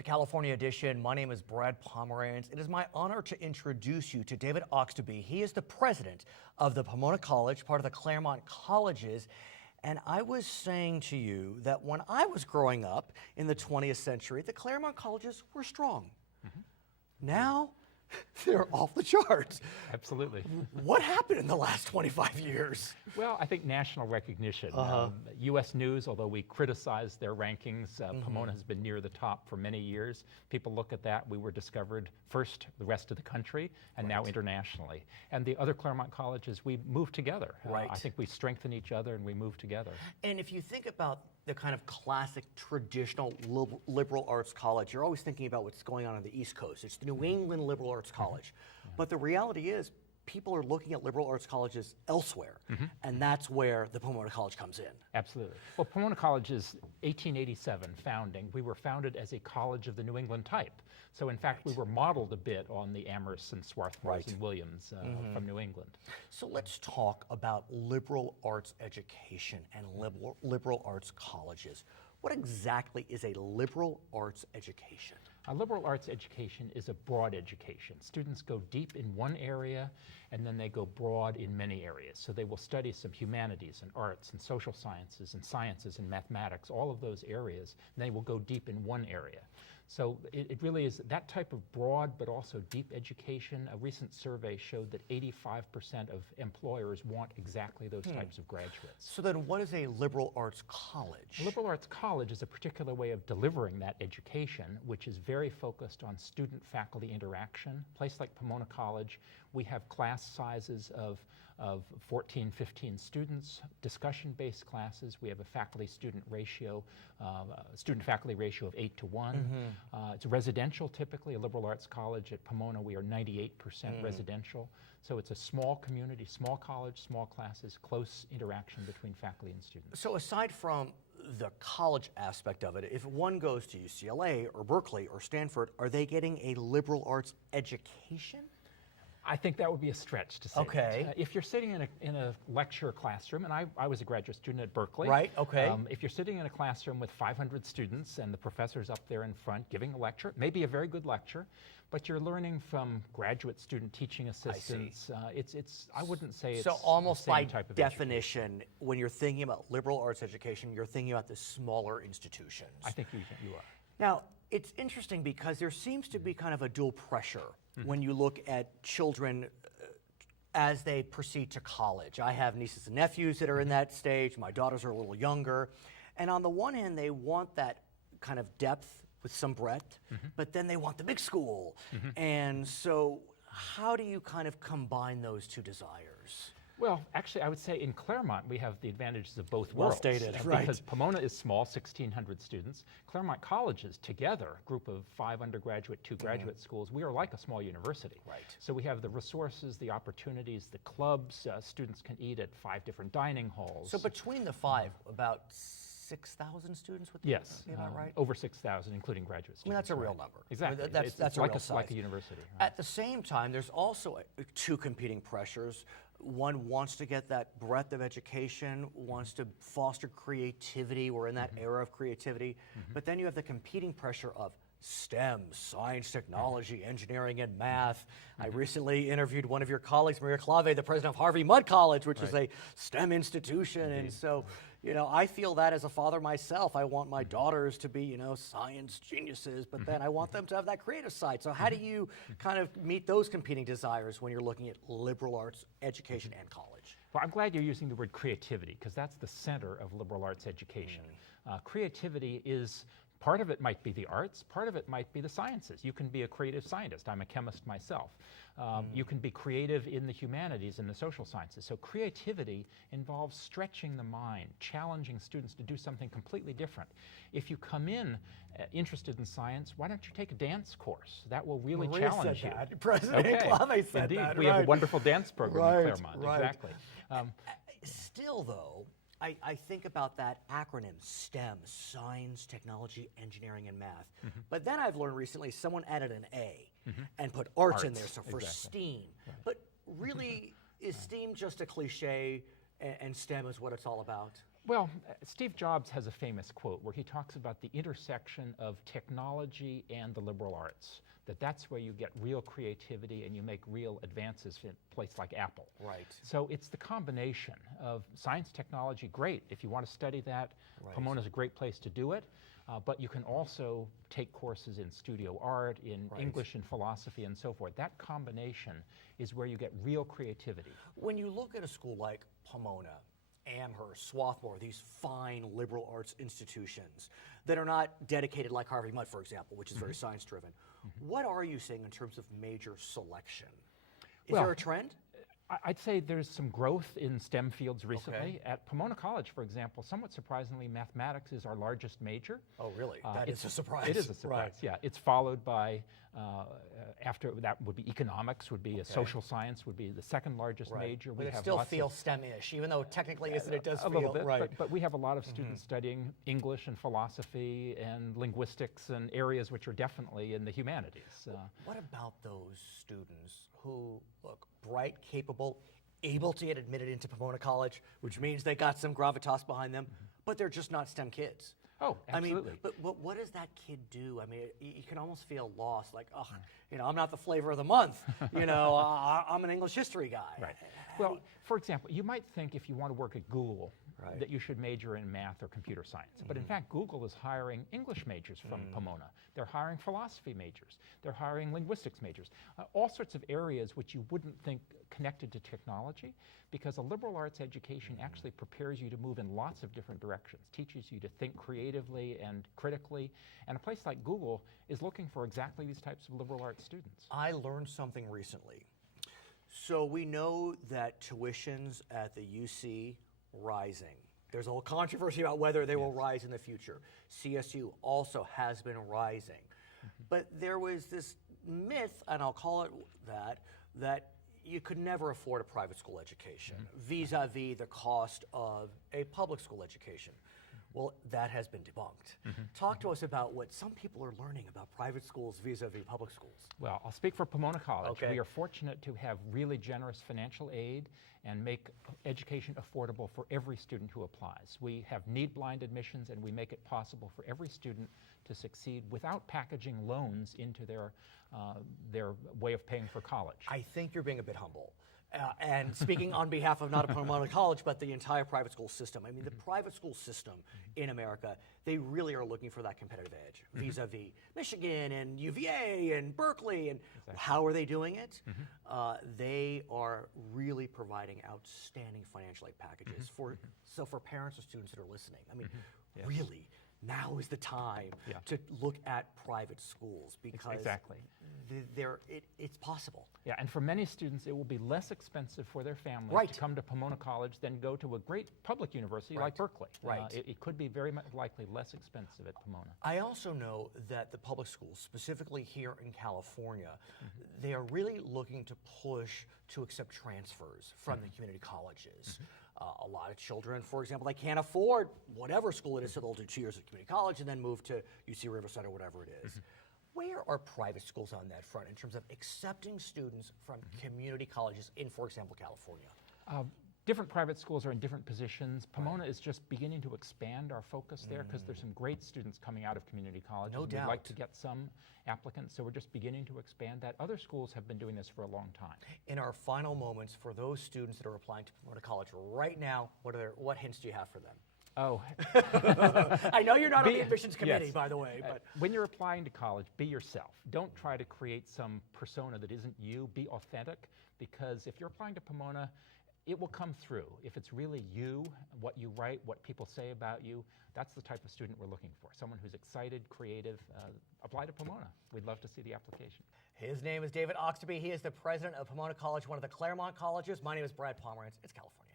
to California Edition. My name is Brad Pomerance. It is my honor to introduce you to David Oxtoby. He is the president of the Pomona College, part of the Claremont Colleges. And I was saying to you that when I was growing up in the 20th century, the Claremont Colleges were strong. Now, they're off the charts. Absolutely. What happened in the last 25 years? Well, I think national recognition. U.S. News, although we criticize their rankings, Pomona has been near the top for many years. People look at that. We were discovered first the rest of the country and now internationally. And the other Claremont colleges, we move together. I think we strengthen each other and we move together. And if you think about the kind of classic, traditional liberal arts college, you're always thinking about what's going on the East Coast. It's the New England Liberal Arts College. But the reality is, people are looking at liberal arts colleges elsewhere, and that's where the Pomona College comes in. Absolutely. Well, Pomona College is 1887 founding. We were founded as a college of the New England type. So in fact, we were modeled a bit on the Amherst and Swarthmores and Williams from New England. So let's talk about liberal arts education and liberal arts colleges. What exactly is a liberal arts education? A liberal arts education is a broad education. Students go deep in one area and then they go broad in many areas. So they will study some humanities and arts and social sciences and mathematics, all of those areas, and they will go deep in one area. So it really is that type of broad but also deep education. A recent survey showed that 85% of employers want exactly those types of graduates. So then what is a liberal arts college? A liberal arts college is a particular way of delivering that education, which is very focused on student-faculty interaction. A place like Pomona College, we have class sizes of 14, 15 students, discussion-based classes. We have a faculty-student ratio, student-faculty ratio of 8 to 1. It's residential typically. A liberal arts college at Pomona, we are 98% residential. So it's a small community, small college, small classes, close interaction between faculty and students. So aside from the college aspect of it, if one goes to UCLA or Berkeley or Stanford, are they getting a liberal arts education? I think that would be a stretch to say. Okay. That. If you're sitting in a lecture classroom, and I was a graduate student at Berkeley. Right, okay. If you're sitting in a classroom with 500 students and the professor's up there in front giving a lecture, maybe a very good lecture, but you're learning from graduate student teaching assistants. I wouldn't say it's so almost the same by type of definition, education. when you're thinking about liberal arts education, you're thinking about the smaller institutions. I think you are. Now, it's interesting because there seems to be kind of a dual pressure when you look at children as they proceed to college. I have nieces and nephews that are in that stage. My daughters are a little younger. And on the one hand, they want that kind of depth with some breadth, but then they want the big school. And so how do you kind of combine those two desires? Well, actually, I would say in Claremont, we have the advantages of both Well worlds. stated, right. Because Pomona is small, 1,600 students. Claremont colleges together, a group of 5 undergraduate, 2 graduate schools, we are like a small university. Right. So we have the resources, the opportunities, the clubs. Students can eat at 5 different dining halls. So between the 5, about 6,000 students would Yes, be about right? over 6,000, including graduate students. I mean, that's a real number. Exactly. I mean, that's a like real size. like a university. Right? At the same time, there's also 2 competing pressures. One wants to get that breadth of education, wants to foster creativity. We're in that era of creativity. But then you have the competing pressure of STEM, science, technology, engineering, and math. I recently interviewed one of your colleagues, Maria Clave, the president of Harvey Mudd College, which is a STEM institution. And so, you know, I feel that as a father myself. I want my daughters to be, you know, science geniuses, but then I want them to have that creative side. So how do you kind of meet those competing desires when you're looking at liberal arts education and college? Well, I'm glad you're using the word creativity because that's the center of liberal arts education. Creativity is part of it might be the arts, part of it might be the sciences. You can be a creative scientist. I'm a chemist myself. You can be creative in the humanities and the social sciences. So creativity involves stretching the mind, challenging students to do something completely different. If you come in interested in science, why don't you take a dance course? That will really challenge you. President Clave said Indeed. that. We have a wonderful dance program in Claremont. Right. Exactly. Still, though, I think about that acronym, STEM, science, technology, engineering, and math. But then I've learned recently someone added an A and put arts in there, so for STEAM. Right. But really, is STEAM just a cliche and STEM is what it's all about? Well, Steve Jobs has a famous quote where he talks about the intersection of technology and the liberal arts, that's where you get real creativity and you make real advances in a place like Apple. Right. So it's the combination of science, technology, great. If you want to study that, Right. Pomona's a great place to do it. But you can also take courses in studio art, in Right. English and philosophy and so forth. That combination is where you get real creativity. When you look at a school like Pomona, Amherst, Swarthmore, these fine liberal arts institutions that are not dedicated like Harvey Mudd, for example, which is very science-driven, what are you seeing in terms of major selection? Is Well, there a trend? I'd say there's some growth in STEM fields recently. Okay. At Pomona College, for example, somewhat surprisingly, mathematics is our largest major. Oh, really? That is a surprise. It is a surprise, Right. yeah. It's followed by, after that would be economics, would be a social science, would be the second largest Right. major. But it still feels STEM-ish, even though technically isn't, it does a feel, little bit, right. but we have a lot of students studying English and philosophy and linguistics and areas which are definitely in the humanities. What about those students who look bright, capable, able to get admitted into Pomona College, which means they got some gravitas behind them, but they're just not STEM kids? Oh, absolutely. I mean, but what does that kid do? I mean, you can almost feel lost, like, oh, you know, I'm not the flavor of the month. You know, I'm an English history guy. Right. Well, for example, you might think if you want to work at Google Right. that you should major in math or computer science. But in fact, Google is hiring English majors from Pomona. They're hiring philosophy majors. They're hiring linguistics majors. All sorts of areas which you wouldn't think connected to technology, because a liberal arts education actually prepares you to move in lots of different directions, teaches you to think creatively and critically. And a place like Google is looking for exactly these types of liberal arts students. I learned something recently. So we know that tuitions at the UC rising. There's a whole controversy about whether they will rise in the future. CSU also has been rising. But there was this myth, and I'll call it that you could never afford a private school education vis-a-vis the cost of a public school education. Well, that has been debunked. Talk to us about what some people are learning about private schools vis-a-vis public schools. Well, I'll speak for Pomona College. Okay. We are fortunate to have really generous financial aid and make education affordable for every student who applies. We have need-blind admissions, and we make it possible for every student to succeed without packaging loans into their way of paying for college. I think you're being a bit humble. And speaking on behalf of not a Pomona College, but the entire private school system. I mean, the private school system in America, they really are looking for that competitive edge vis-a-vis Michigan and UVA and Berkeley. And how are they doing it? They are really providing outstanding financial aid packages for parents or students that are listening. I mean, really, now is the time to look at private schools because Exactly. It's possible. Yeah, and for many students, it will be less expensive for their families to come to Pomona College than go to a great public university like Berkeley. Right. It could be very likely less expensive at Pomona. I also know that the public schools, specifically here in California, they are really looking to push to accept transfers from the community colleges. A lot of children, for example, they can't afford whatever school it is, so they'll do 2 years at community college and then move to UC Riverside or whatever it is. Where are private schools on that front in terms of accepting students from community colleges in, for example, California? Different private schools are in different positions. Pomona is just beginning to expand our focus there because there's some great students coming out of community colleges. No doubt. We'd like to get some applicants, so we're just beginning to expand that. Other schools have been doing this for a long time. In our final moments, for those students that are applying to Pomona College right now, what hints do you have for them? Oh. I know you're not on the admissions committee, yes. by the way. But when you're applying to college, be yourself. Don't try to create some persona that isn't you. Be authentic, because if you're applying to Pomona, it will come through. If it's really you, what you write, what people say about you, that's the type of student we're looking for. Someone who's excited, creative. Apply to Pomona. We'd love to see the application. His name is David Oxtoby. He is the president of Pomona College, one of the Claremont colleges. My name is Brad Pomerance. It's California.